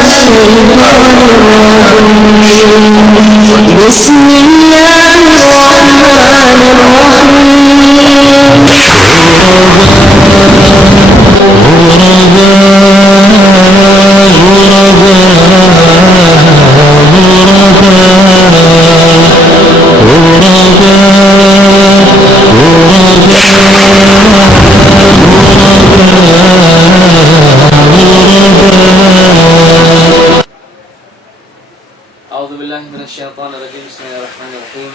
الشيطان الرجيم. بسم الله الرحمن أعوذ بالله من الشيطان الرجيم. بسم الله الرحمن الرحيم.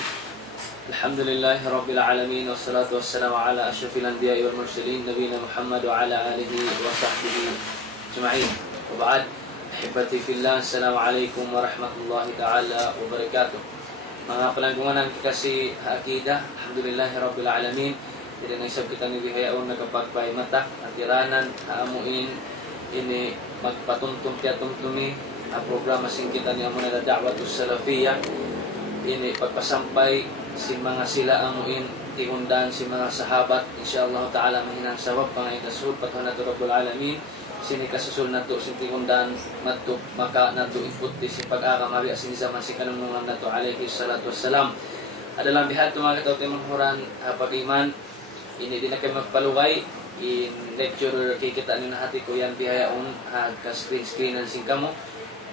الحمد لله رب العالمين والصلاة والسلام على أشرف الأنبياء والمرسلين نبينا محمد وعلى آله وصحبه أجمعين. وبعد أحبتي في الله, السلام عليكم ورحمة الله تعالى وبركاته. Mga palanggungan ng kikasi akidah, alhamdulillah rabbil alamin. Jadi naisab kita ni bihayaon nagapagpay mata at iranan haamuin ini magpatuntong tiatuntumi ang programa sing kita ni amo na da'watus salafiyah. Ini pagpasampay si mga sila amuin ihundan si mga sahabat, insyaallah taala mahinang sawab pangaitasud patuhan nato rabbul alamin. Sini kasusul nato sing ihundan matuk maka nato ikuti si pag-akamari asin zaman si kanunungan nato alaihi salatu wassalam. Adalah bihat mga katawti manghuran pag-iman. Ini din na kayo magpaluway in lecture kay kita ni nahati ko yan bihayaon ka-screen-screenan sing kamo.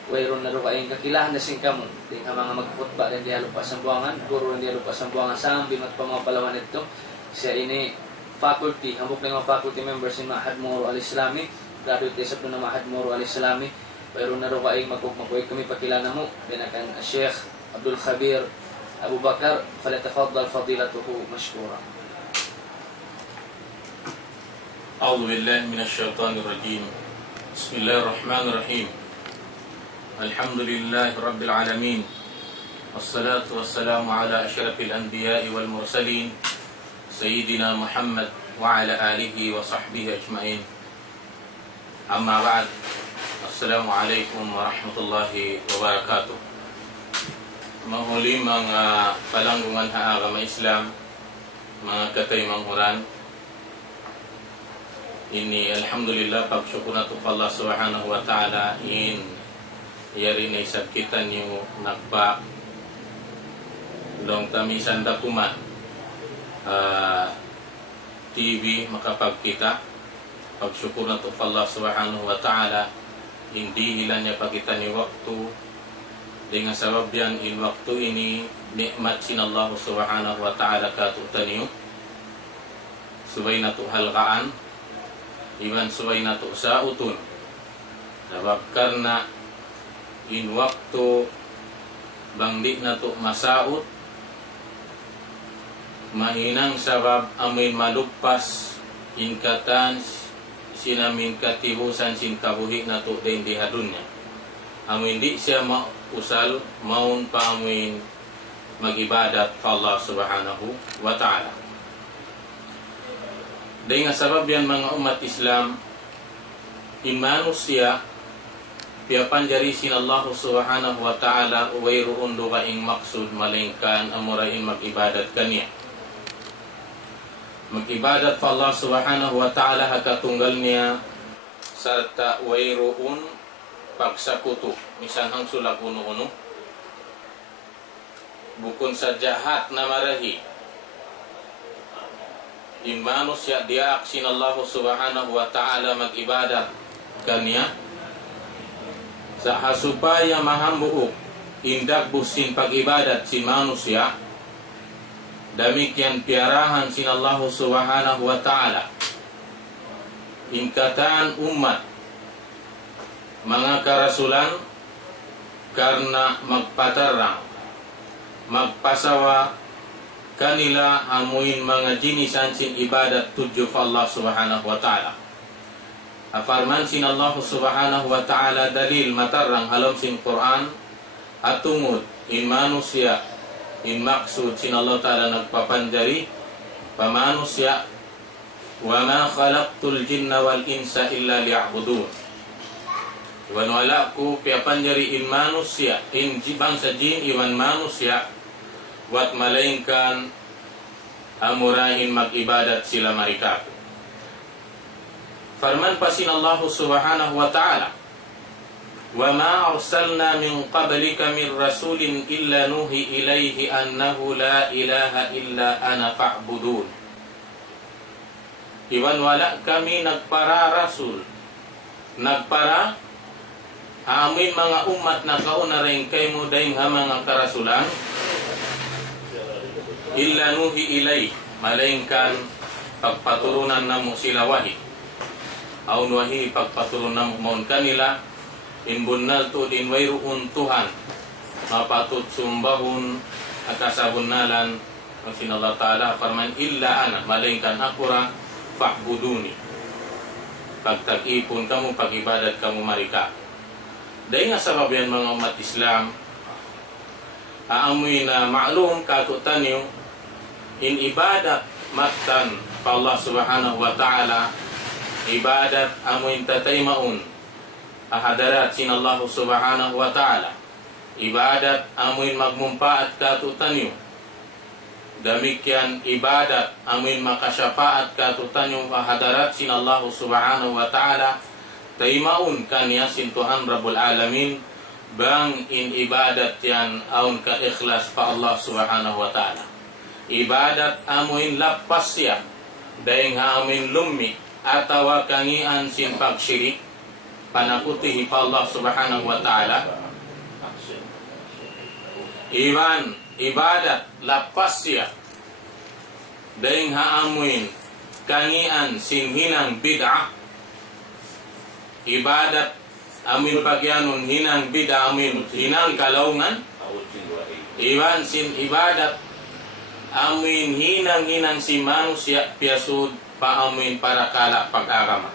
Wayron na ro kayong kakilahan na sing kamo. Di ka mga magputba rin diya lupa sa buwangan. Guro rin diya lupa sa buwangan. Saan bimat pa mga palawan ito. Siya ini faculty. Hambok na yung faculty members ni Ma'had Moro Al-Islami. Graduate isa po na Ma'had Moro Al-Islami. Wayron na ro kayong magpupagpagpag kami pakilana mo. Binakan Sheikh Abdul Khabir Abu Bakar. Falyatafaddal fadilatuhu mashkura. أعوذ بالله من الشيطان الرجيم. بسم الله الرحمن الرحيم. الحمد لله رب العالمين، والصلاة والسلام على أشرف الأنبياء والمرسلين سيدنا محمد وعلى آله وصحبه أجمعين. أما بعد، السلام عليكم ورحمة الله وبركاته. Mahuli mga palanggungan sa agama Islam, mga katay manghuran, ini alhamdulillah pagsyukur nato pa Allah subhanahu wa ta'ala in yari na isab kita niyo nagpa long tamisan dakuman TV makapagkita. Pagsyukur nato pa Allah subhanahu wa ta'ala hindi ilan niya pagkita ni waktu dengan sabab yang il waktu ini nikmat sinallahu subhanahu wa ta'ala katutan niyo subay nato halkaan iman subay nato sa utun sabab karena in waktu bangdi nato masaut mahinang sabab amin malupas ingkatan sinamin katibusan sin kabuhi nato din di hadunya amin di siya mausal maun pa amin magibadat pa Allah subhanahu wa ta'ala. Dengan sabab yan mga umat Islam in manusia piapan jari sin Allah subhanahu wa ta'ala wayru undo kaing maksud malingkan amurain mag-ibadat kanya. Mag-ibadat pa Allah subhanahu wa ta'ala hakatunggal niya sarta wayru un pagsakuto misan hang sulak uno-uno bukun sa jahat na marahi in manusia dia aksin Allah subhanahu wa ta'ala mag-ibadat kanya sa supaya mahambuok indak busin pag-ibadat si manusia demikian piarahan sin Allah subhanahu wa ta'ala ingkatan umat mga karasulan karena magpatarang magpasawa kanila amuin mga jinisan sin ibadat tujuh Allah subhanahu wa ta'ala. Afarman sin Allah subhanahu wa ta'ala dalil matarang halam sin Quran atungod in manusia in maksud sin Allah ta'ala nagpapanjari pamanusia wa ma khalaqtul jinna wal insa illa liya'budun wan wala ku piapanjari in manusia in bangsa jin iwan manusia wat malaingkan amurahin mag-ibadat sila mereka. Farman pasin Allah subhanahu wa ta'ala wa ma arsalna min qablika min rasulin illa nuhi ilaihi annahu la ilaha illa ana fa'budun. Iwan wala kami nagpara rasul, nagpara amin mga umat na kauna rin kay mo dahing mga karasulan, illa nuhi ilay, malaingkan pagpaturunan na mo sila wahi. Aun wahi pagpaturunan na mo maun kanila, inbunal to din wayroon Tuhan, mapatut sumbahun at kasabunalan ng sinallah ta'ala, farman illa ana, malaingkan akura, fa'buduni. Pagtag-ipon kamu, pag-ibadat kamu marika. Dahil nga sabab yan mga umat Islam, aamoy na ma'lum katutan nyo, in ibadat matan pa Allah subhanahu wa ta'ala, ibadat amoy tatay maun, ahadarat sin Allah subhanahu wa ta'ala, ibadat amoy magmumpaat katutan nyo, demikian ibadat amoy makasyafaat katutan nyo, ahadarat sin Allah subhanahu wa ta'ala, taimaun kanya sin Tuhan Rabbul Alamin, bang in ibadat yan aun ka ikhlas pa Allah subhanahu wa ta'ala. Ibadat amuin lapas siya, dahing amin lummi, atawa kangian sin pagsyirik, panakutihi pa Allah subhanahu wa ta'ala. Iban, ibadat lapas siya, dahing haamuin kangian sin hinang bid'ah, ibadat amin pagyanun hinang bid'ah, amin hinang kalaungan, iban sin ibadat amin hinang si manusia piasud pa amin para kala pag-agama.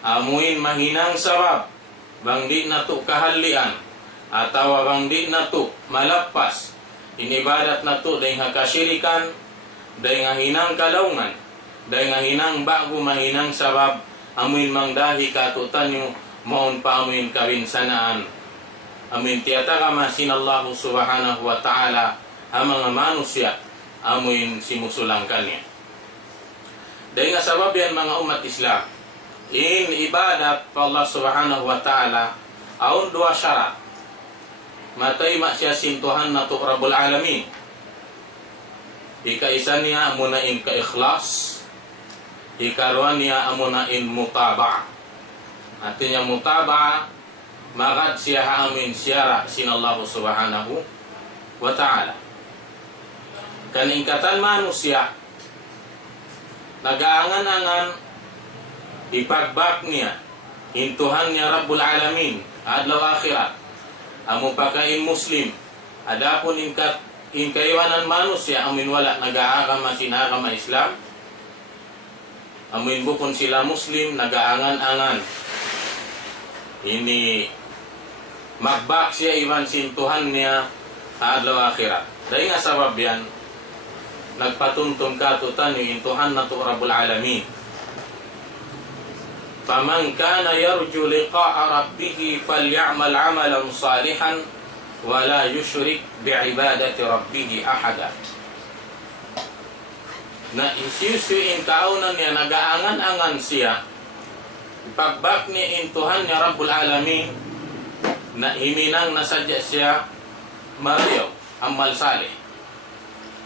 Amuin mahinang sabab bang di na to kahalian atawa bang di na to malapas inibadat na to dahil hakasyirikan, dahil nga hinang kalaungan, dahil nga hinang bago mahinang sabab amuin mangdahi katutan nyo maun pa amuin kabinsanaan. Amuin tiyataka masin Allah subhanahu wa ta'ala ang mga manusia amuin simusulang kanya. Dahil nga sabab yan mga umat Islam, in ibadat pa Allah subhanahu wa ta'ala aun dua syarat. Matay siya sintuhan na to Rabbul Alamin. Ika-isa niya amuna in ka-ikhlas, ikaruan niya amuna in mutaba'. Atin niya mutaba', magad siya amin siyara sin Allah subhanahu wa ta'ala. Kaningkatan manusia, nagaangan-angan ipagbak niya, hintuhan niya Rabbul Alamin, adlaw akhirat, amo pagkain Muslim, adapon in kaiwanan manusia, amin wala nag-aagama sinagama Islam, amin bukon sila Muslim, nagaangan-angan, ini magbak siya iwan sintuhan niya adlaw akhirat. Dahil nga sabab yan, nagpatuntum katutan yung intuhan na to Rabbul Alamin. Faman kana yarju liqa'a rabbih falyamal 'amalan salihan wa la yushrik bi'ibadati rabbih ahada. Na isisuin kaunan niya nagaangan-angan siya pagbak ni intuhan niya Rabbul Alamin na himinang nasadya siya mariyaw amal salih.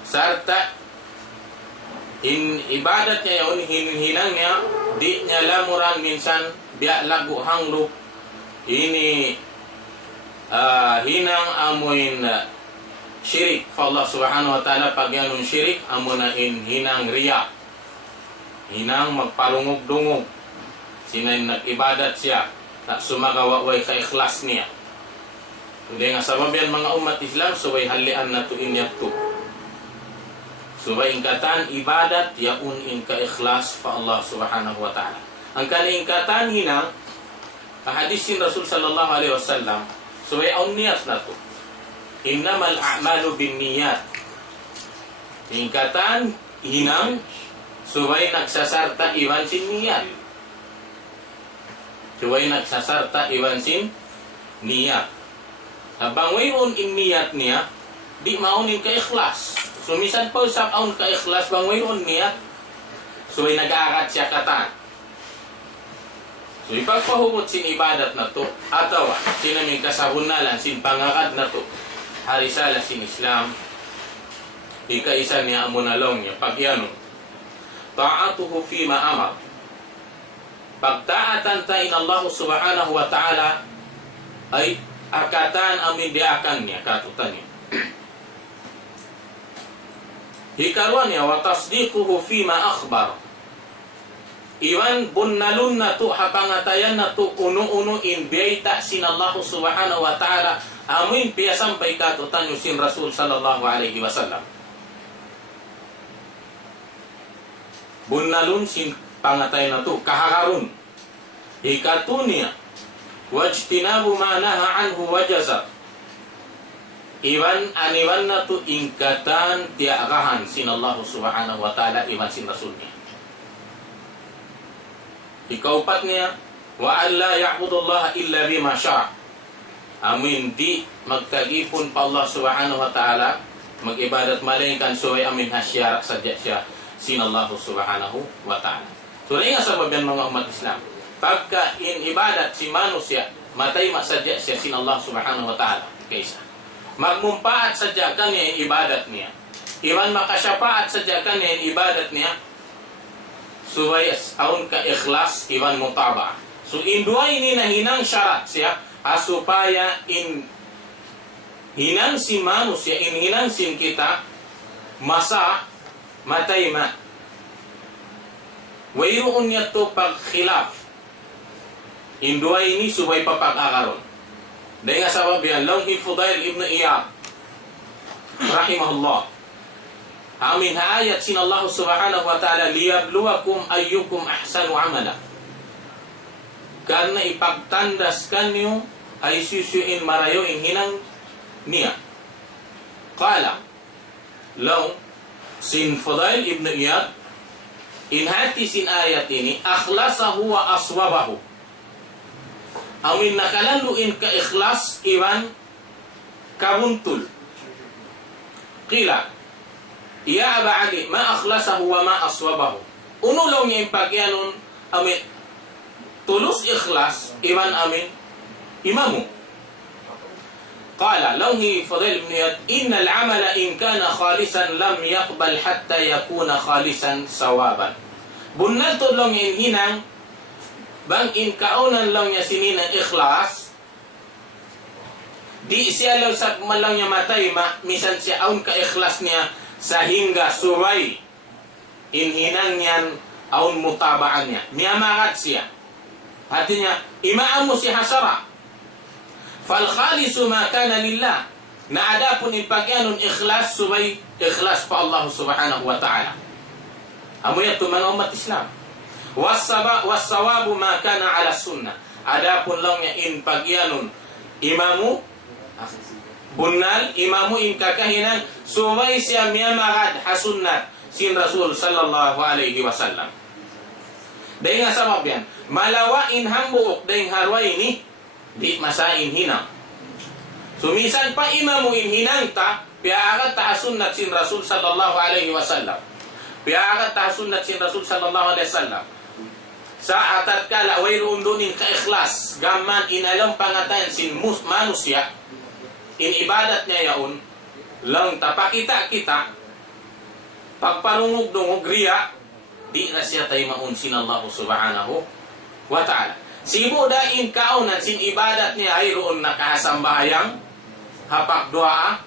Sarta in ibadat niya yun, hinang niya, di niya lamuran minsan, biya lagu hanglup, ini hinang amuin syirik fa Allah subhanahu wa ta'ala, pag yanun syirik, amuna in hinang riya, hinang magparungog-dungog, sinay nag-ibadat siya, na sumagawaway ka-ikhlas niya. Hindi nga sabab yan mga umat Islam, suway halian na to inyat to. Suway ingkatan ibadat yaun in ka-ikhlas pa Allah subhanahu wa ta'ala. Ang kaningkatan hinang hadisin Rasul sallallahu alaihi wasallam, suway aun niyat na to. Innamal a'malu bin niyat. Ingkatan hinang suway nagsasarta iwan sin niyat. Suway nagsasarta iwan sin niyat. Habang wayon in niyat niya, di maunin ka-ikhlas. So misan po sa aun ka-ikhlas bang wayon niya, so ay nag-aarat siya katan. So ipagpahumot sin ibadat na to atawa sinaming kasabunalan sin pangakad na to harisala sin Islam ikaisa niya amunalong niya pagyanong ta'atuhu fima amar pagtaatan ta in Allah subhanahu wa ta'ala ay akatan amin diakan niya katutan niya hikaruan niya wa tasdiquhu fima akhbar iwan bunnalun na to hapangatayan na to uno-uno in biyayta sin Allah subhanahu wa ta'ala amin piyasampay katutan yung sin Rasul sallallahu alaihi wasallam bunnalun sin pangatayan na to kahakarun hikatunia wajtinabu ma naha anhu wajazat iwan aniwan na to ingkatan tiakahan sin Allah subhanahu wa ta'ala iwan sin Rasulnya ikaupat niya wa an la ya'budullaha illa bima syaa amin di magtagipon pa Allah subhanahu wa ta'ala mag-ibadat malingkan suway amin hasyara sadya siya sin Allah subhanahu wa ta'ala so rin nga sabab yan mga umat Islam pagka in ibadat si manusia matay masadya siya sin Allah subhanahu wa ta'ala kaysa magmumpaat sadya kanya in ibadat niya iwan makasyapaat sadya kanya in ibadat niya suway aun ka ikhlas iwan mutaba so induay ni na hinang syarat siya asupaya in hinang si manusia in hinang sin kita masa matay ma wayroon niya to pagkhilaf induay ni subay papag-akaron dahil nga sabab yan lang Fudail ibn Iyad rahimahullah amin haayat sin Allah subhanahu wa ta'ala liyabluwakum ayyukum ahsanu amala karena ipagtandas kanyo ay susuin marayo in hinang niya qala law sin Fudail ibn Iyad in hati sin ayat ini akhlasahu wa aswabahu amin nakalaluin ka ikhlas iwan kabuntul qila ya Aba Ali ma akhlasahu wa ma aswabahu unulaw niya ipagyanon amin tulus ikhlas iwan amin imamu qala lawhi Fudail ibn Iyad innal amala in kana khalisan lam yaqbal hatta yakuna khalisan sawaban bunnal to long in hinang bang in kaunan lang niya sininang ikhlas di siya lang sa malang niya matay misan siya aun ka ikhlas niya sa hingga suway in hinang niyan aun mutabaan niya miyamakat siya hati niya imaan mo si hasara fal khalisu ma kana lillah na adapun in pagyanon ikhlas suway ikhlas pa Allah subhanahu wa ta'ala amoy ito mga umat Islam wasawabu ma kana ala sunnah adapun lang niya in pagyanon imamu bunnal imamu in kakahinang suway siya miyamagad hasunnat sin Rasul sallallahu alaihi wasallam dahil nga sabab yan malawain hambuok dahil harway ni di masain hinang sumisan pa imamu in hinang ta piagat ta hasunnat sin Rasul sallallahu alaihi wasallam piagat ta hasunnat sin Rasul sallallahu alaihi wasallam sa atat kala wayroon dunin ka-ikhlas gaman inalang pangatayan sin manusia in ibadat niya yaon lang tapakita kita pagparungog-dungog riya di na siya tayo maunsin Allah subhanahu wa ta'ala sibo da in kaunan sin ibadat niya ay roon nakasambayang hapak doa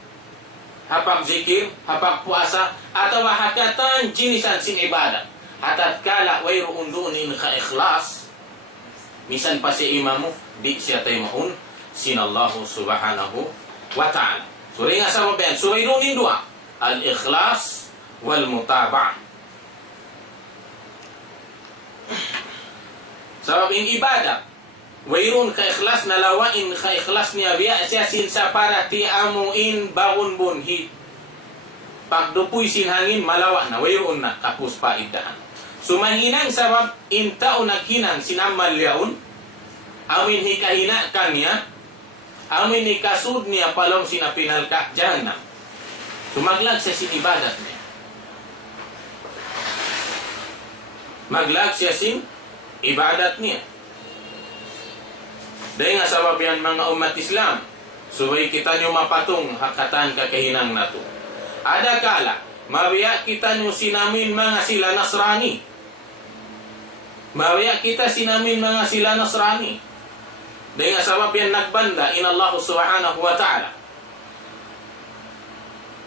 hapak zikir hapak puasa atau hakatan jinisan sin ibadat hatat kala wayroon dunin ka-ikhlas misan pa si imamu di siya tayo maun sin Allah subhanahu wa ta'ala. So rin nga sa mabayan, so mayroon dua, al-ikhlas wal-mutaba'ah. Sabab in ibadah, mayroon ka-ikhlas na lawain ka-ikhlas niya biya siya sinsa para ti amuin bagun bunhi. Pagdupuy sinhangin malawa na, mayroon na kapus pa iddahan. So mahinang sabab in tao naghinang sinamal yaon, amin hikahina kanya, amin ni kasud niya palong sinapinal ka jahannam. Sumaglag siya sin ibadat niya. Maglag siya sin ibadat niya. Dahil nga sabab yan mga umat Islam, subay kita nyo mapatong hakatan kakahinang nato. Ada kala, mawiya kita nyo sinamin mga sila Nasrani. Mawiya kita sinamin mga sila Nasrani. Dahil nga sabab yan nagbanda in Allah subhanahu wa ta'ala.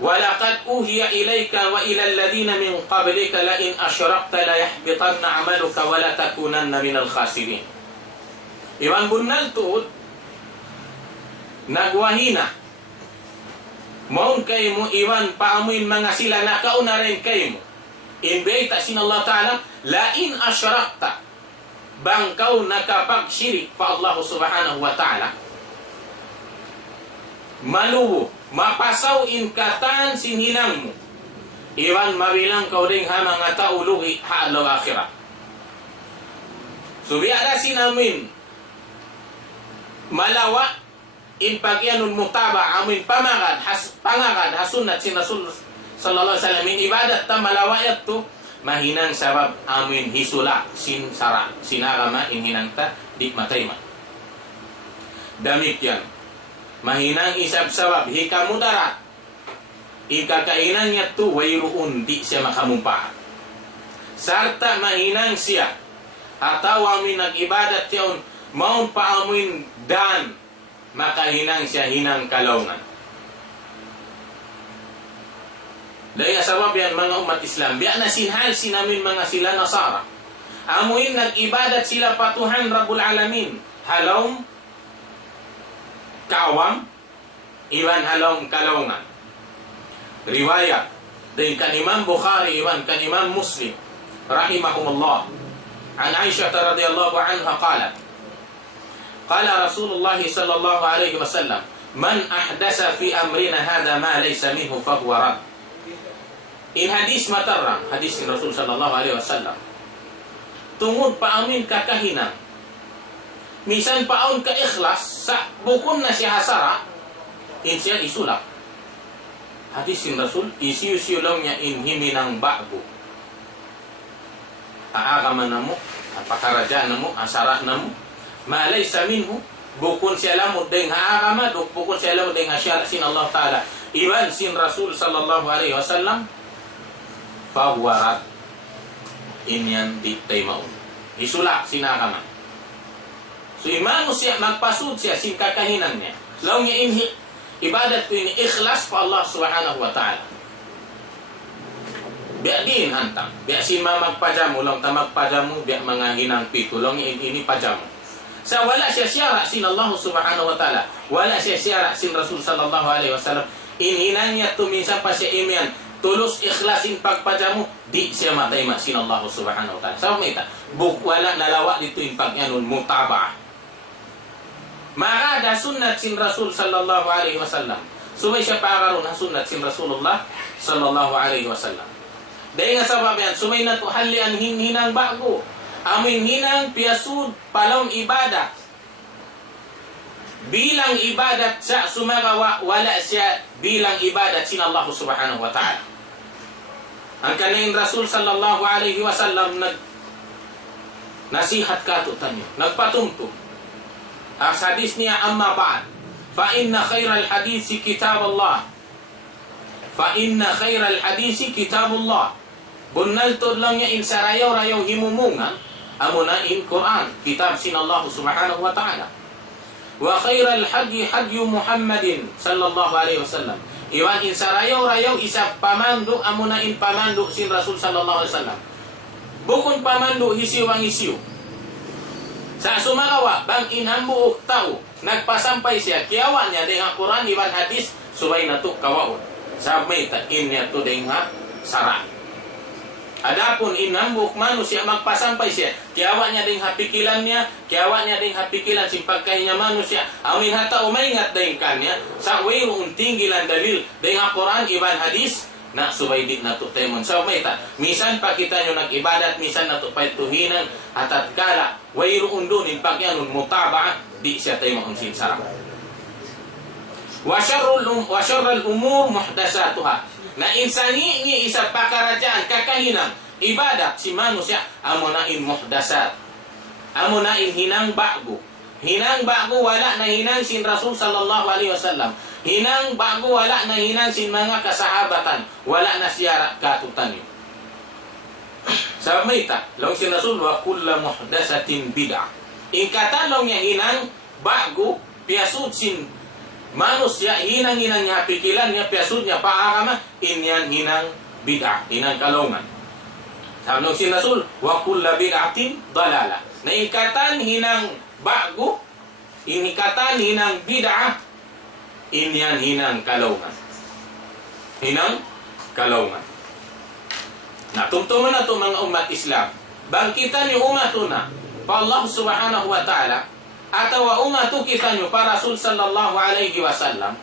وَلَقَدْ أُوحِيَ إِلَيْكَ وَإِلَى الَّذِينَ مِنْ قَبْلِكَ لَئِنْ أَشْرَكْتَ لَيَحْبِطَنَّ عَمَلُكَ وَلَتَكُونَنَّ مِنَ الْخَاسِرِينَ. Iwan bunal tuod, nagwahina. Maun kayo mo, iwan paamuin mga sila na kauna rin kayo mo. Inbay sin Allah Ta'ala, lain asyrakta, bangkaw nakapag-syirik pa Allah Subhanahu wa Ta'ala, maluwo, mapasaw in katan sinhinang mo, iwan mabilang kau ring ha mga tauluhi haalaw akhirat. So biya sinamin, malawa in pagyanun mutaba amin pangagad hasunat sin Rasul sallallahu alaihi wasallam in ibadat ta malawayat to mahinang sabab amin hisula sin sara sinagama in hinangta di matayma. Damikyan mahinang isab sabab hikamudarat ikakainan niya to wayruun di siya makamumpahan. Sarta mahinang siya ataw amin nag-ibadat yun maun pa amin dan makahinang siya hinang kalawnan. Dahil sabab yan mga umat Islam, biya na sinhal sinamin mga sila Nasara. Amuin nag-ibadat sila patuhan Rabbul Alamin. Halawm, kawam, iwan halawm kalawnan. Riwayat, dahil kan Imam Bukhari, iwan kan Imam Muslim, rahimahumullah. An Aisyah radhiyallahu anha qalat, qala Rasulullah sallallahu alaihi wasallam, man ahdasa fi amrina hadha ma laysa minhu fahuwa rad. In hadis matarang, hadis ni Rasul sallallahu alaihi wasallam, tungod pa amin kakahinang, misan paon ka ikhlas, sa bukon na siya hasara, in siya isulak. Hadis ni Rasul, isiyusyulong niya in himinang bago. Aagaman na mo, apakaraja na mo, asara na mo, malay sa minhu, bukon siya lamod dahil haagama, bukon siya lamod dahil hasyara sin Allah Ta'ala. Iwan sin Rasul sallallahu alaihi wasallam, fahuwarat, inyan di taymaun. Isulak sinagama. So imano siya, magpasud siya sin kakahinan niya. Law niya inhi, ibadat ko ini ikhlas pa Allah subhanahu wa ta'ala. Biya din hantang. Biya sin magpajamu, lang ta magpajamu, biya mga hinang pito, lang ini pajamu. Sa wala siya siyara sin Allah subhanahu wa ta'ala, wala siya siyara sin Rasul sallallahu alaihi wasallam, inhinan niya tuminsan pa siya imyan, tulus ikhlasin pagpajamu, di siya matayma sin Allah subhanahu wa ta'ala. Sa umita, wala nalawa dito yung pagyanun mutaba. Marada sunnat sin Rasul sallallahu alaihi wasallam. Subay siya pakaroon ang sunnat sin Rasulullah sallallahu alaihi wasallam. Dahil nga sabab yan, sumay na to hali ang hinang bago. Amin hinang piyasud palong ibadat. Bilang ibadat sa sumagawa, wala siya bilang ibadat sin Allah subhanahu wa ta'ala. Ang kanayin Rasul sallallahu alaihi wasallam nasihat katutan niyo, nagpatumtum. Ang hadis niya, amma ba'd, fa inna khairal hadisi kitab Allah. Fa inna khairal hadisi kitab Allah. Bunaltod lang niya in sarayaw-rayaw himumungan, amo na in Quran, kitab sin Allah subhanahu wa ta'ala. Wa khairal hadi hadyu Muhammadin sallallahu alaihi wasallam. Iwan in sarayaw-rayaw isa pamando, amo na in pamando sin Rasul sallallahu alaihi wasallam. Bukon pamando hisiwang isiw. Sa sumagawa, bang inambuok tao, nagpasampay siya, kiyawa niya dengan Quran, iwan hadis, subay na to kawaon. Sabay ta in niya to dengan sara. Adapun inambuk manu siya magpasampay siya, kiyawa niya ding hapikilan niya, kiyawa niya ding hapikilan simpagkay niya manu siya, amin hata umayngat ding kanya, sa way tinggilan dalil ding Quran iban hadis, na subay din na to temon. So may ta, misan pa kita nyo nag-ibadat, misan na to pa tuhinan, at kala, way doon in pagyanun mutaba, di siya temon sinsara. Wa syarrul umur muhdasatuha. Na insani ni isa pakarajaan kakahinang ibadat si manusia amo na in muhdasat, amo na in hinang bago, Hinang bago wala na hinang sin Rasul sallallahu alaihi wasallam. Hinang bago wala na hinang sin mga kasahabatan. Wala na siya katutan yun. Sa mayta, long sin Rasul wa kullu muhdatsatin bid'ah. Ingkatalong niya hinang bago piasud sin manusia hinang niya pikilan niya piasud niya paagama inyan hinang bid'ah, hinang kalongan. Sabi sin Rasul wa kullu bid'atin dalalah. Na ingkatan hinang bago, inikatan hinang bid'ah, inyan hinang kalongan. Hinang kalongan. Natumtuman na ito mga umat Islam. Bangkitan yung umat na pa Allah subhanahu wa ta'ala atau umat kita nyo pa Rasul sallallahu alaihi wasallam.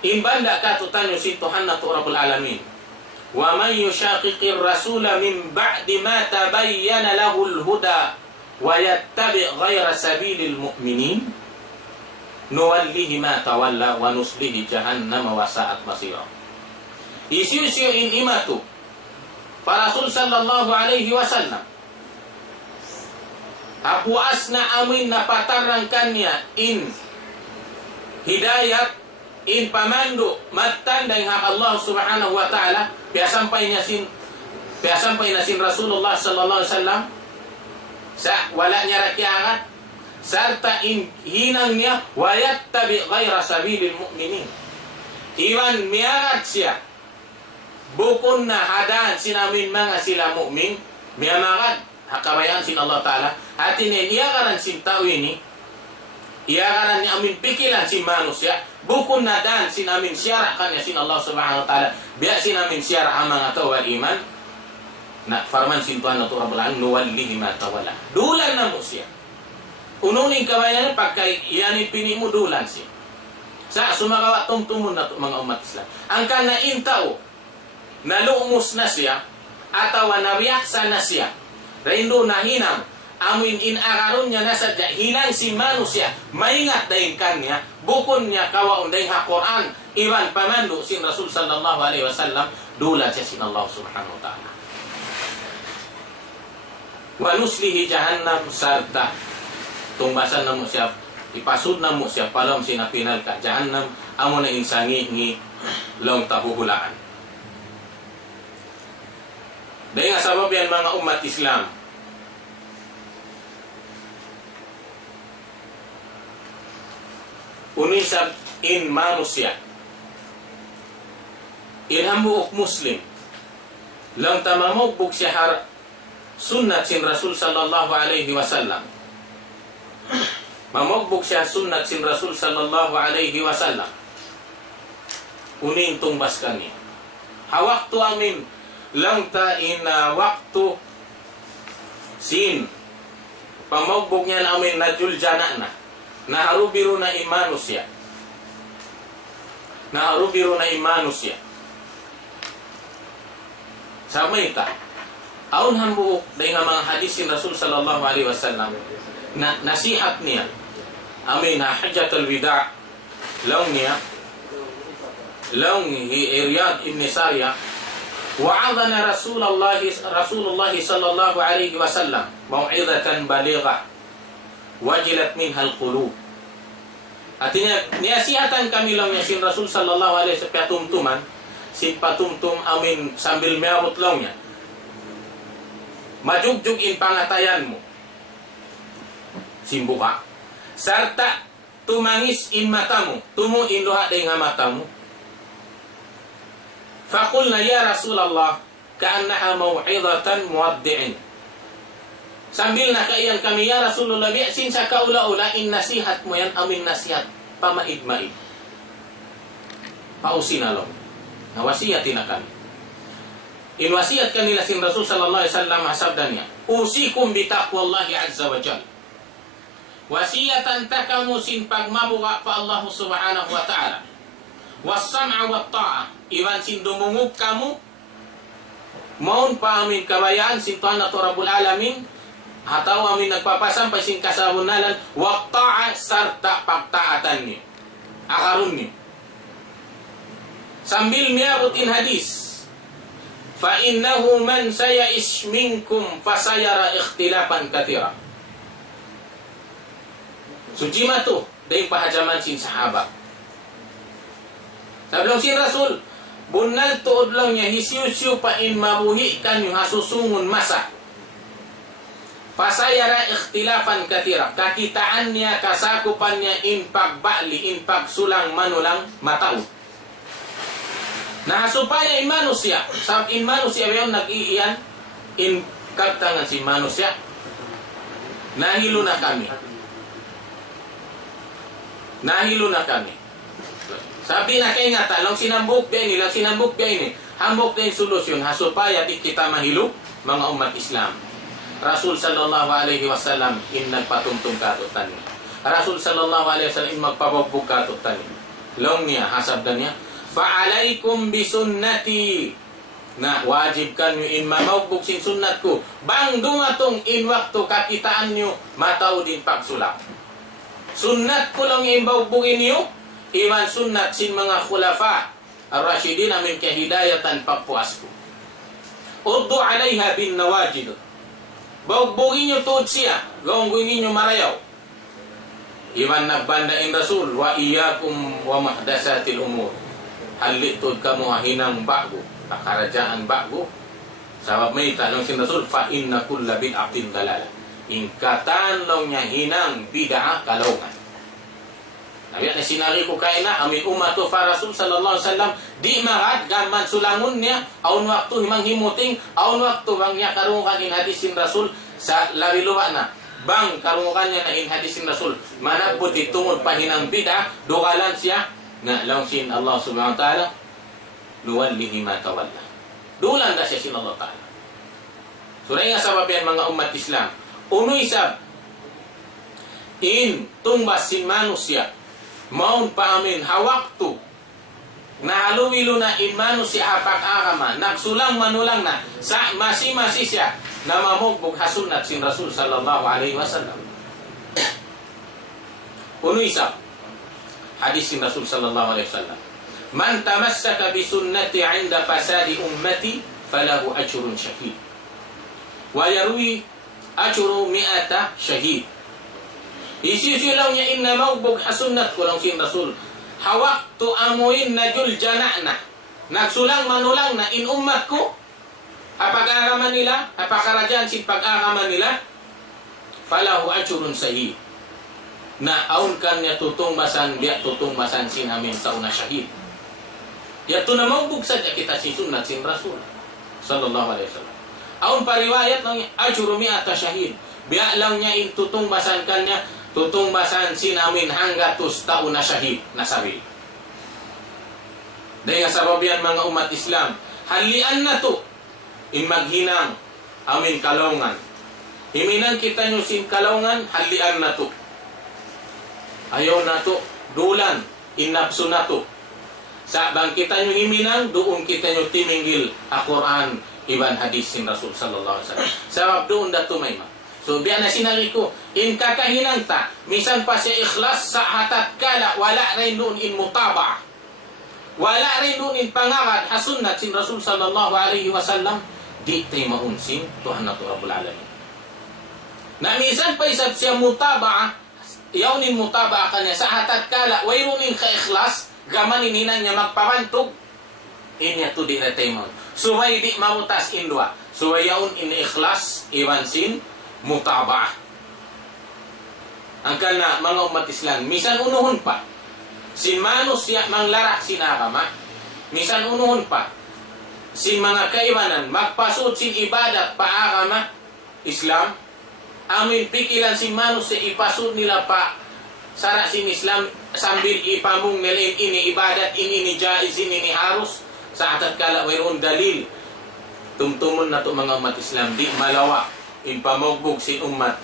Imbanda katutan nyo si Tuhan na Rabbul Alamin. Wa man yushaqiqir rasula min ba'di ma tabayyana lahul huda wa yattabi' ghayra sabilil mu'minin nuwallihi ma tawalla wa nuslihi jahannam wa sa'at masira. Isiu-siu in imatu pa Rasul sallallahu alaihi wasallam apuas na amin na patarangkan niya in hidayat in pamandu matandang hak Allah subhanahu wa ta'ala piasampay na sin Rasulullah sallallahu alaihi wasallam sa wala niya rakiangat sarta in hinang niya wayat tabi ghaira sabilil mu'minin iwan miangat siya bukon na hadaan sinamin mga sila mu'min miamagat hakabayan sin Allah ta'ala atin iyagaran sin tao ini iyagaran ni amin pikilan sin manusia bukon na dan sin amin syara kanya sin Allah subhanahu wa ta'ala biya sin amin syara ang mga tao wal iman na farman sin Tuhan na Rabbul Alamin nuwallihi ma tawalla dulan na mo siya ununing kabayan pagka iyanin pini mo dulan siya sa sumagawa tumtumun na mga umat Islam ang kanain tao nalumos na siya ataw nawiyaksa na siya reindo na hinang amin inagaron niya na sadya hinang si manusia maingat dahin kanya bukon niya kawaon dahin ha Quran iwan pamandu sin Rasul sallallahu alaihi wasallam dulan siya sin Allah subhanahu wa ta'ala wa nuslihi jahannam sarta tumbasan na mo siya ipasud na mo siya palom sinapinal ka jahannam amo na insangi ni long tahuhulaan. Dahil nga sabab yan mga umat Islam unisab in manusia in hambuok Muslim lang tamamogbog siya sunnat sin Rasul sallallahu alaihi wasallam mamogbog siya sunnat sin Rasul sallallahu alaihi wasallam unin tumbas kanya hawak tu amin lang ta in waktu sin pamogbog niya namin na juljana na naharubiro na imanusya sa mayta aun hambuok dahil nga mga hadis sin Rasul sallallahu alaihi wasallam na nasihat niya amin na hajjatul wida laung Iyad ibn Sariya wa'adhana Rasulullah sallallahu alaihi wasallam mau'izatan baligha wajilat minha al-qulub. Artinya niasihatan kami lang niya sin Rasul sallallahu alaihi wasallam patumtuman sin patumtum amin sambil meabot lang niya majugjug in pangatayan mo simbuka sarta tumangis in matamu tumu in luha day nga matamu faqulna ya Rasulullah ka'annaha mau'izatan muwaddi'in sambil nakaiyan kami ya Rasulullah bi'sin sa kaula-ula in nasihat mo yan amin nasihat pamaid-maid pausinalong na wasiyatin na kami in wasiyat kanila sin Rasul sallallahu alaihi wasallam hasabdan niya usikum bitaqwallahi azza wa jalla wasiyatan takamu sin pagmabuga pa Allah subhanahu wa ta'ala was-sam'a wat-ta'a iwan sin dumungog kamu maun pa amin kabayaan sin Tuhan na Rabbul Alamin ataw amin nagpapasampay sin kasabunalan wat-ta'a sarta pagtaatan niyo akarun niyo sambil miabutin hadis fa innahu man sayaish minkum fasayara ikhtilafan katsira Suci matu daing pahajaman sin sahaba. Sablong sin Rasul, bunal tuod lang niya hisiu-siu pa in mabuhi kanyo hasusungun masa. Pasayara ikhtilafan katira. Kakitaan niya, kasakupan niya in pagbali, in pagsulang manulang mataw. Nahasupaya in manusia. Sa in manusia yon nag-iiyan in kaptangan si manusia. Nahilo na kami. Nahilo na kami. Sabi na kay nga talong sinambuk din nila, sinambuk din ni. Hambok din solusyon hasupaya di kita mahilo mga umat Islam. Rasul sallallahu alaihi wasallam in nagpatungtong katutan niya. Rasul sallallahu alaihi wasallam in magpabagbog katutan niya. Long niya hasabdan niya, "Fa'alaikum bisunnati." Na wajib kan in mamagbog sin sunnat ko. Bangdong atong in waktu kakitaan nyo mataw din pagsulak. Sunnat ko lang imbagbogin niyo. Iwan sunnat sin mga khulafa ar-rasyidin amin kahidayatan pagpuas ko. Uddu alaiha bin nawajid. Bagbogin nyo tuod siya. Gawin nyo marayaw. Iwan nagbandain Rasul, wa iyakum wa mahdasatil umur. Halitod ka mo hinang bago. Karajaan bago. Sabab may tanong si Rasul, fa inna kulla bid'atin dalala. Ingkatan lang niya hinang bid'a kalongan. Nabi na sinari ko kayo na, amin umato fa Rasul sallallahu alaihi wasallam, di marad gaman sulangon niya, aun waktu himang himuting, aun waktu bang niya karungan in hadisin Rasul sa lawiluwa na. Bang karungan niya na in hadisin Rasul, manabot itungod pa hinang bid'a, dukalan siya, na langsin Allah subhanahu wa ta'ala, luwallihi ma tawalla. Dulan na siya sin Allah ta'ala. So rin nga sabab yan mga umat Islam. Unoy sab, in tumbas sin manusia, maun pa amin hawaktu, na haluwilo na in manusia apak akama, nagsulang manulang na, sa masi-masi siya, na mamugbog hasunat sin Rasul sallallahu alaihi wasallam. Unoy sab, hadis sin Rasul sallallahu alaihi wasallam. Man tamassaka bi sunnati 'inda fasadi ummati falahu ajrun syahid. Wa yarwi ajru mi'ata syahid. Isisilaw niya inna mawbog hasunnat ko lang sin Rasul. Hawak tu amuin najul jana'na. Nagsulang manulang na in ummat ko. Apag-araman nila, apakarajaan sin pag-araman nila. Falahu ajrun syahid. Na aun kan niya tutungbasan, dia tutungbasan sin amin sa una syahid. Yato na mawbog sa kita si sunnat sin Rasul sallallahu alaihi wasallam. Aun pariwayat ng ajru mi'ata syahid. Biya lang niya in tutungbasan kanya, tutungbasan sin amin hanggatus taon na syahid nasabi. Dahil nga sabab yan mga umat Islam, halian na to in maghinang amin kalongan. Himinan kita nyo sin kalongan, halian na to. Ayaw na to, dulan, inapso na to. Sa bangkitan nyo himinang, doon kita nyo timinggil Al-Quran, iban hadis sin Rasul sallallahu alaihi wasallam. Sabab doon da tumayma. So biya na sinari ko, in kakahinang ta, misan pa siya ikhlas sa hatat kala, wala rin doon in mutaba. Wala rin doon in pangarad, hasunat sin Rasul sallallahu alaihi wasallam, di tayo maunsin, Tuhan na to Rabbul Alamin. Na misan pa isat siya mutaba, yaw nin mutaba ka niya, sa hatat kala, wayro nin ka-ikhlas, gamanin hinang niya magpamantog, inya to di na tayo maun. Suway di mautas indwa, suway yaon in ikhlas, iwan sin, mutaba. Ang kana mga umat Islam, misan unuhon pa, sin manus ya manglarak sinakama, misan unuhon pa, sin mga kaibanan, magpasud sin ibadat paakama, Islam, amin pikilan sin manus ya ipasud nila pa, sara sin Islam, sambil ipamung nila ini ibadat, ini jaiz, ini harus, sa atat kala mayroon dalil, tumtumon na to mga umat Islam, di malawa, impamogbog sin umat,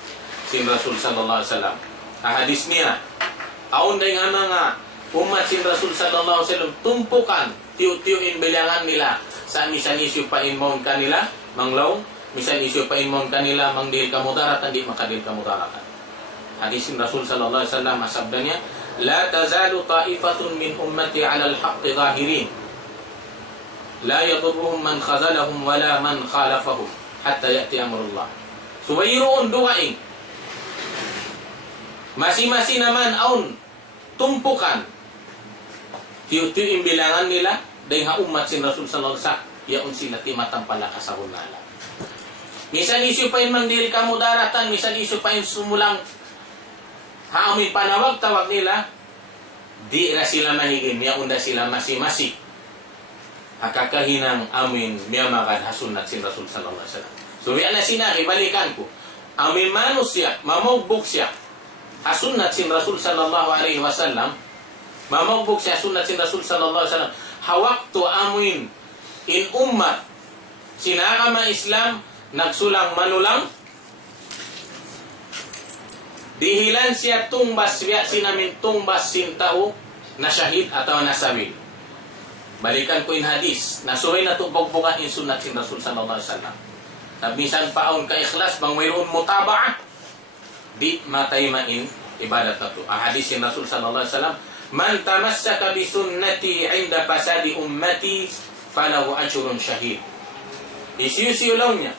sin Rasul sallallahu alaihi wasallam. Hadis niya, aon day nga mga umat sin Rasul sallallahu alaihi wasallam, tumpukan, tiyo-tiyoin bilangan nila, sa misan isyu pa inmon kanila, manglaw, misan isyu pa inmon kanila, mangdil kamudaratan, di makadil kamudaratan. Hadis sin Rasul sallallahu alaihi wasallam, asabda niya, la tazalu ta'ifatun min ummati 'ala al-haqqi zahirin. La yadurruhum man khazalahum wala man khalafahum hatta ya'ti amrullah. So mayroon duwaing Masi-masi naman aun tumpukan. Tiyo-tiyo imbilangan nila dahil ha umat sin Rasul sallallahu alaihi wasallam yaon sila timatang pala kasahunala. Misan isyu pa yun mandil kamo daratan, misan isyu pa yun sumulang haamin panawag-tawag nila, di na sila mahigin, yaon na sila masi-masi. Hakakahinang amin miyamakan hasunat sin Rasul sallallahu alaihi wasallam. So yan na sinabi, balikan ko. Amin manus siya, mamugbog siya. Hasunat sin Rasul sallallahu alaihi wasallam. Mamugbog siya sunat sin Rasul sallallahu alaihi wasallam. Hawak to amin in ummat sinakama Islam nagsulang manulang dihilan siya tumbas siya sinamin tumbas sintao na syahid atau nasabil. Balikan ko in hadis nasuhay na tumbog-bukan in sunat sin Rasul sallallahu alaihi wasallam. Bisan paon ka ikhlas bang mayroon mutaba'ah di mataymain ibadat na to. Ang hadis sin Rasul sallallahu alaihi wasallam, man tamassaka bi sunnati 'inda fasadi ummati falahu ajrun syahid. Isiyusiulaw niya.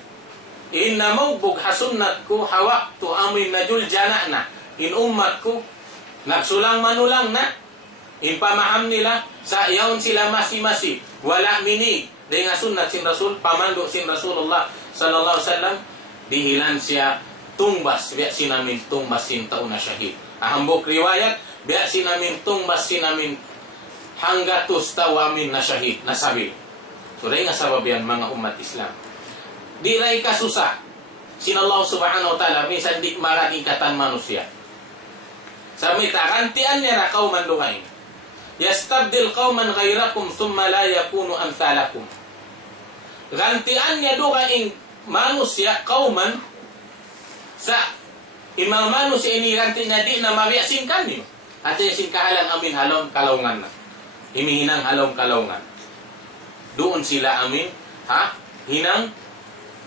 Inna mawbog hasunnat ko hawak to amin najul jana na. In ummat ko nagsulang manulang na. In pamaham nila sa yaon sila masi-masi. Wala mini. Dahil nga sunnat sin Rasul, pamando sin Rasulullah sallallahu alaihi wasallam, dihilan siya tumbas. Biya sinamin tumbas sin taon na syahid. Ahambok riwayat, biya sinamin tumbas sinamin hanggatus tawamin na syahid, nasabi. So, rin nga sabab yan mga umat Islam. Di ray kasusa. Sin Allah subhanahu wa ta'ala, minsan di marakikatan manusia. Sa mita, kantian niya na kauman luhain. Yastabdil kauman ghairakum thumma la yakunu amthalakum. Gantian niya duka ing manusia, kauman, sa imang manusia ini ganti niya di na mabiasin kanyo. At yung singkahalan amin halong kalaungan na. Himihinang halong kalaungan. Doon sila amin, hinang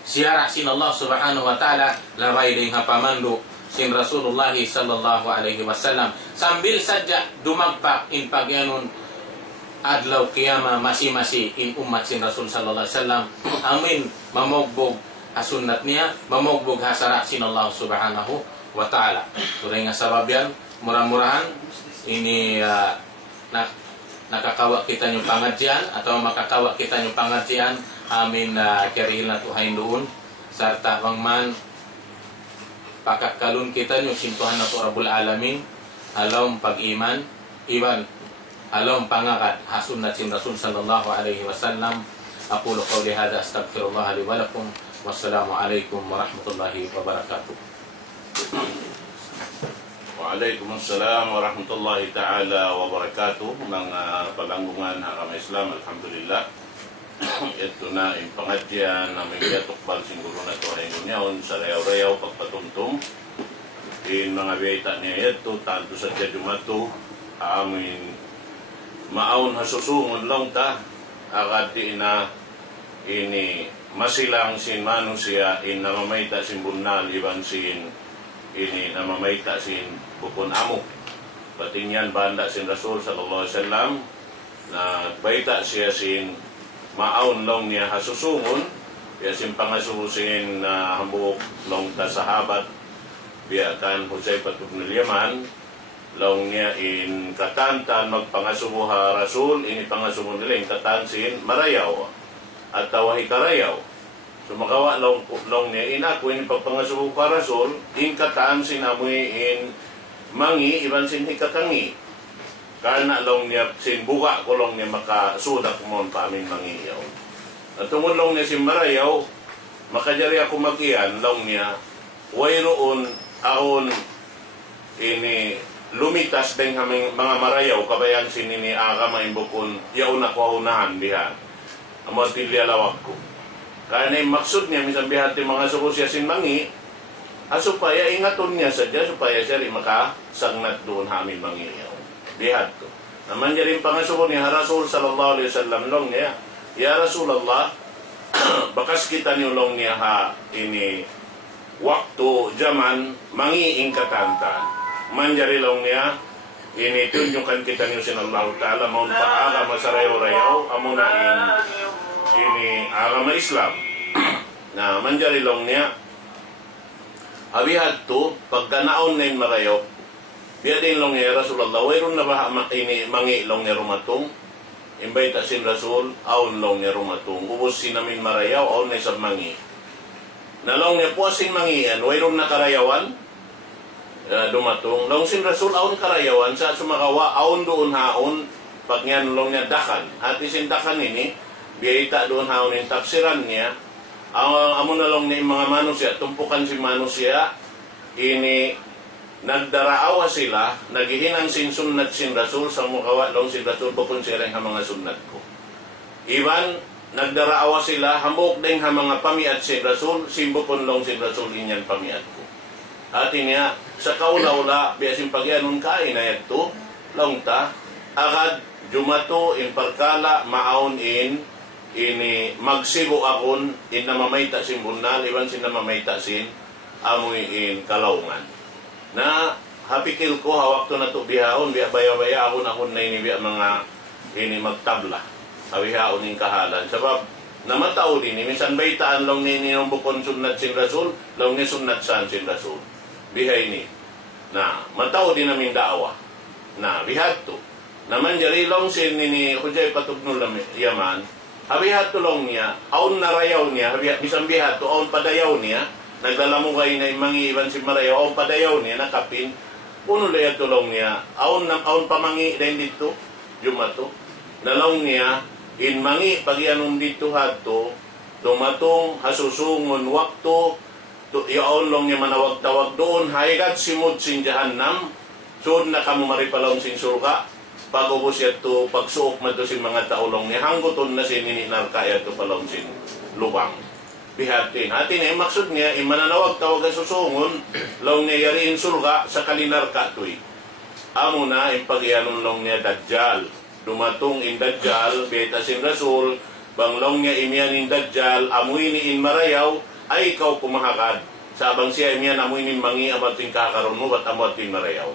siyara sin Allah subhanahu wa ta'ala labay din hapamando sin Rasulullah sallallahu alaihi wasallam. Sambil sadya dumagpak in pagyanon adlaw kiyama masi-masi in umat sin Rasul sallallahu alaihi wasallam. Amin mamogbog hasunat niya, mamogbog hasara sin Allah subhanahu wa ta'ala. So rin nga sabab yan, murah-murahan ini nakakawa kita yung pangadyan atau makakawa kita yung pangadyan amin karihil na tuhain doon sarta man pakakalun kita yung sintuhan na to Rabbul Alamin alawang pag-iman iban alawang pangakat hasunat sin Rasul sallallahu alaihi wasallam. Aqulu qawli hadha astaghfirullah li wa lakum wassalamu alaikum warahmatullahi wabarakatuh. Waalaikumsalam warahmatullahi ta'ala wabarakatuh. Mga palanggungan hakama Islam, alhamdulillah. Ito na yung pangadyan na may gatukbal siguro na ito ay ngunyaon sa rayaw-rayaw pagpatumtum. In mga biyayta niya ito, tanto sa tiya dumato, amin maawon hasusungon lang ta, akati na ini masilang sin manusia in namamayta sin bunal iban sin ini namamayta sin bukon amo. Patingyan banda sin Rasul sallallahu alaihi wasallam na baita siya sin maawon long niya hasusungon biya sin pangasusin na hambuk long ta sahabat biya kan Huzaifah ibn al-Yaman long niya in katantan magpangasubuha Rasul ini pangasubo nila in katansin marayaw at tawahi karayaw. So makawa long niya inako in pagpangasubo ka Rasul in katansin amoy in mangi iban sin hikakangi karena long niya sin buka ko long niya makasudak mo pa amin mangiyaw. At tungod long niya sin marayaw makajari ako mag-iyan long niya wayroon aon ini lumitas din kaming mga marayaw kabayan sinini aga maimbukon yaon ako unahan bihan amot tilyalawak ko kaya maksud niya minsan bihan ti mga suko siya sin mangi supaya ingaton niya sadya supaya siya rin makasagnat doon hamin mangiyaw bihan ko naman niya rin pangasuko niya Rasul sallallahu alaihi wasallam long niya ya Rasulullah bakas kita niyo long niya ha ini waktu zaman mangiing katantan manjarilong niya ini tunjukkan kita niyo sin Allah Ta'ala maun paala masarayaw-rayaw amunain ini agama Islam na manjarilong niya abihat to pagkanaon na yung marayaw Biya din long ya Rasulullah, wayron na ba ini mangi long ya rumatong? Imbay ta sin Rasul, aon long ya rumatong. Ubos sinamin marayaw, aon na isang mangi. Nalong niya po sin mangian, wayron na karayawan, dumatong. Long sin Rasul, aon karayawan, sa sumakawa, aon doon haon, pag yan long niya dakan. At isin dakan ini, biyayta doon haon yung tapsiran niya, amo na long ni mga manusya, tumpukan si manusya, ini nagdaraawa sila, naghihinang sin sunnat sin Rasul, sa mukawa long sin Rasul, bukon siya rin mga sunnat ko. Iban, nagdaraawa sila, hamok din mga pamiat sin Rasul, simbukon long sin Rasul, inyan pamiat ko. At niya, sa kaula-ula, biyasin pagyanon kain na yato, long ta, agad, jumato, in parkala, maon in, ini magsibo akon, in namamayta sin bunal, iban sin namamayta sin, amoy in kalaungan. Na hapikil ko hawak to na to bihahon biya baya-baya ako na ini biya mga ini magtabla awihaon ning kahalan sabab namatao din minsan baytaan long ni bukon sunnat sin Rasul long ni sunnat san sin Rasul bihay ni na matao din namin daawa na bihat to naman jari long sin ni hujay patugno yaman habihat to long niya aun narayaw niya habihat bisan bihat to aun padayaw niya naglalamugay na mangiban si Marayaw, aon padayaw niya, nakapin, puno na tulong niya, aon pamangi din dito, jumato, nalong niya, in mangi, pagyanong dito hato, tumatong, hasusungon, wakto, yaon long niya manawag-tawag doon, haigat simod sin Jahannam, soon na kamo maripalong sin surga, pag-ubos yato, pagsuok man to sin mga taulong niya, hangguton na sin nininarka yato palong sin lubang. Bihatin. Atin ay maksud niya, mananawag-tawag ang susungon, long niya yariin sulga sa kalinarka to'y. Amo na, ipagyanon long niya Dajjal. Dumatong in Dajjal, beta sin Rasul, bang long niya imyan in Dajjal, amoy ni in Marayaw, ay ikaw kumahagad. Sabang siya imyan, amoy ni mangi, abating kakaroon mo, ba't amoy Marayaw.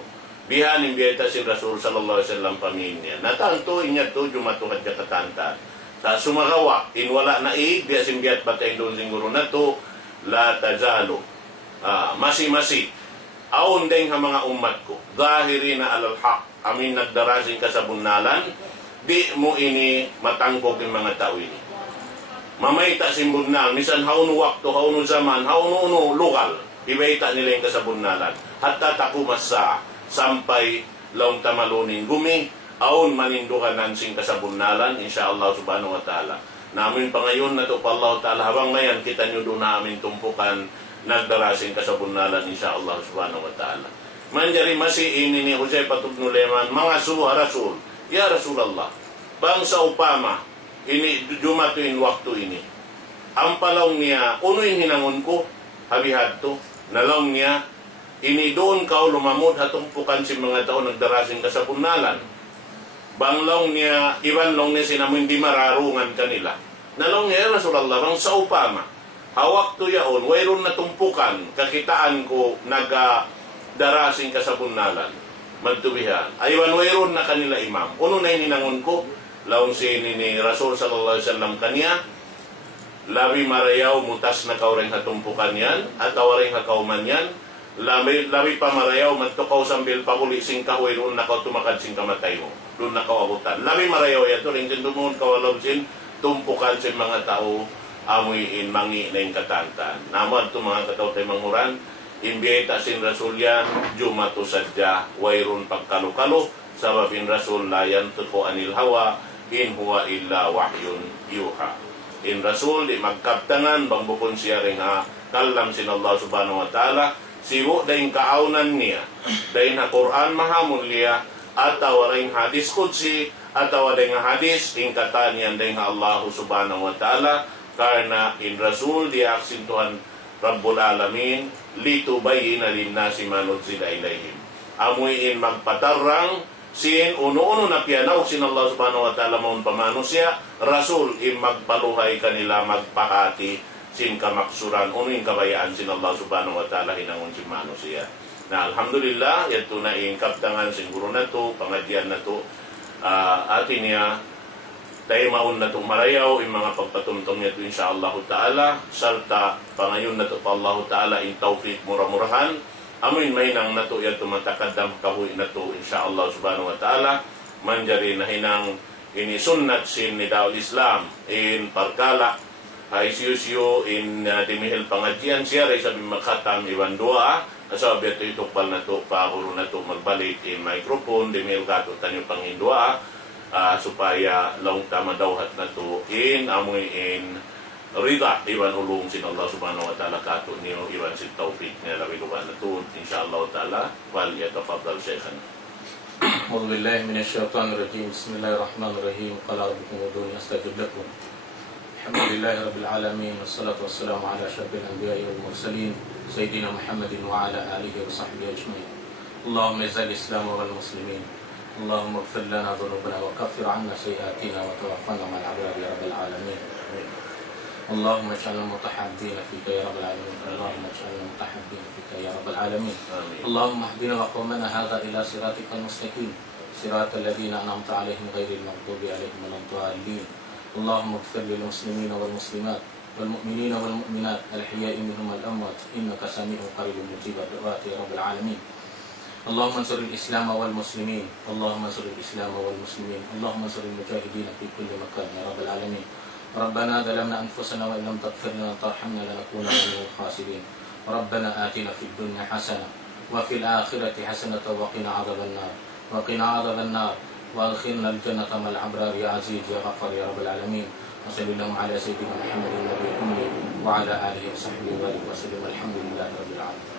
Bihanin beta sin Rasul, sallallahu alaihi wasallam pamin niya. Natanto, inya to, jumatungad ka katanta. Sa sumagawa, inwala na biya simbiat batay doon siguro na to, la tajalo, masi-masi, aon din nga mga umat ko, dahiri na alal haq, amin nagdarasing ka sa bunalan, di mo ini matangkog yung mga tao ini. Mamayta simbunal, misan haunu wakto, haunu zaman, haunu lugal, ibayta nila yung kasabunalan, hatta takumas sa sampay long tamalunin gumi, aon manindukanan sing kasabunalan, insyaallah subhanahu wa ta'ala. Namin pa ngayon na to pa Allah ta'ala, habang ngayon kita nyo doon namin tumpukan, nagdarasing kasabunalan, insyaallah subhanahu wa ta'ala. Manjari masiin ni Jose Patugno Leman, mga suha Rasul, ya Rasulallah, bang sa upama, ini jumatuin waktu ini, ang palong niya, unuin hinangon ko, habihad to, nalong niya, ini doon ka lumamod, hatumpukan si mga tao nagdarasing kasabunalan. Banglong niya, iban long niya sinamun di mararungan kanila. Nalong niya, Rasulullah, bang sa upama, hawak to yaon, wayron na tumpukan, kakitaan ko, darasing kasabunalan, magtubihan. Aywan, wayron na kanila imam. Uno na hininangon ko, laong si ni Rasul sallallahu alaihi wasallam kanya, labi marayaw, mutas na kauring hatumpukan yan, at awaring hakauman yan, labi pa marayaw, magtukaw sambil pakuli sing kahoy, doon nakaw tumakad sing kamatay mo. Doon nakawabutan. Labi marayaw yato, rin dumon kawalaw sin, tumpukan sin mga tao, amoy in mangi na yung katantan. Naman ito mga katao tayo manghuran, imbiyeta sin Rasul yan, jumato sadya, wayron pagkalo-kalo, sababin Rasul layan tuko anil hawa, in huwa illa wahyun yuha. In Rasul, di magkaptangan, bang bukon siya rin ha, kalam sin Allah subhanahu wa ta'ala, siwo dahin kaaunan niya, dahin ha Quran mahamon liya, atawa rin hadis kudsi, atawa rin hadis, ingkatan yan dahin ha Allah subhanahu wa ta'ala, karena in Rasul diaksintuhan Rabbul Alamin, litubayina linnasi manudzila ilayhim. Amoy in magpatarang, sin uno-uno na piyanaw sin Allah subhanahu wa ta'ala maun pamanusya, Rasul in magpaluhay kanila magpahati, sin kamaksuran, uno yung kabayaan sin Allah subhanahu wa ta'ala hinangon sin manusya. Na alhamdulillah, yato na yung kaptangan siguro na to, pangadyan na to, atin niya, dahil maun na itong marayaw, yung mga pagpatumtom niya ito insyaallah ta'ala, salta, pangayon na ito pa Allah ta'ala, in tawfiq mura-murahan, amin may nang nato yato matakadam kahuy nato insyaallah subhanahu wa ta'ala manjari na hinang ini sunnat sin ni daul Islam in parkala ay siyusyo in dimihil pangadyan siya ray sabi makatam iwan doa asa beto itukbal nato pahuro nato magbalik in microphone dimihil kato tanyo pangindua supaya laung tama dawhat nato in amoy in rida iwan ulung sin Allah subhanahu wa ta'ala kato niyo iwan sin taufiq nga labi lupa nato insyaallah ta'ala wal yatafaddal syaikhan. أعوذ بالله من الشيطان الرجيم بسم الله الرحمن الرحيم قال ربكم ادعوني أستجب لكم الحمد لله رب العالمين والصلاة والسلام على أشرف الأنبياء والمرسلين سيدنا محمد وعلى آله وصحبه أجمعين اللهم اعز الإسلام والمسلمين اللهم اغفر لنا ذنوبنا وكفر عنا سيئاتنا وتوفنا مع الأبرار يا رب العالمين اللهم اجعلنا متحابين فيك يا رب العالمين اللهم اجعلنا متحابين فيك يا رب العالمين اللهم اهدنا وقومنا هذا إلى صراطك المستقيم صراط الذين أنعمت عليهم غير المغضوب عليهم ولا الضالين اللهم اغفر للمسلمين والمسلمات والمؤمنين والمؤمنات الأحياء منهم والأموات إنك سميع قريب مجيب الدعوات يا رب العالمين اللهم انصر الإسلام والمسلمين اللهم انصر الإسلام والمسلمين اللهم انصر المجاهدين في كل مكان يا رب العالمين ربنا ظلمنا أنفسنا وإن لم تغفر لنا وترحمنا لنكونن من الخاسرين ربنا آتنا في الدنيا حسنة وفي الآخرة حسنة وقنا عذاب النار وقنا عذاب النار وأدخلنا الجنة مع الأبرار يا عزيز يا غفار يا رب العالمين وصل اللهم على سيدنا محمد النبي الأمي وعلى آله وصحبه وسلم والحمد لله رب العالمين.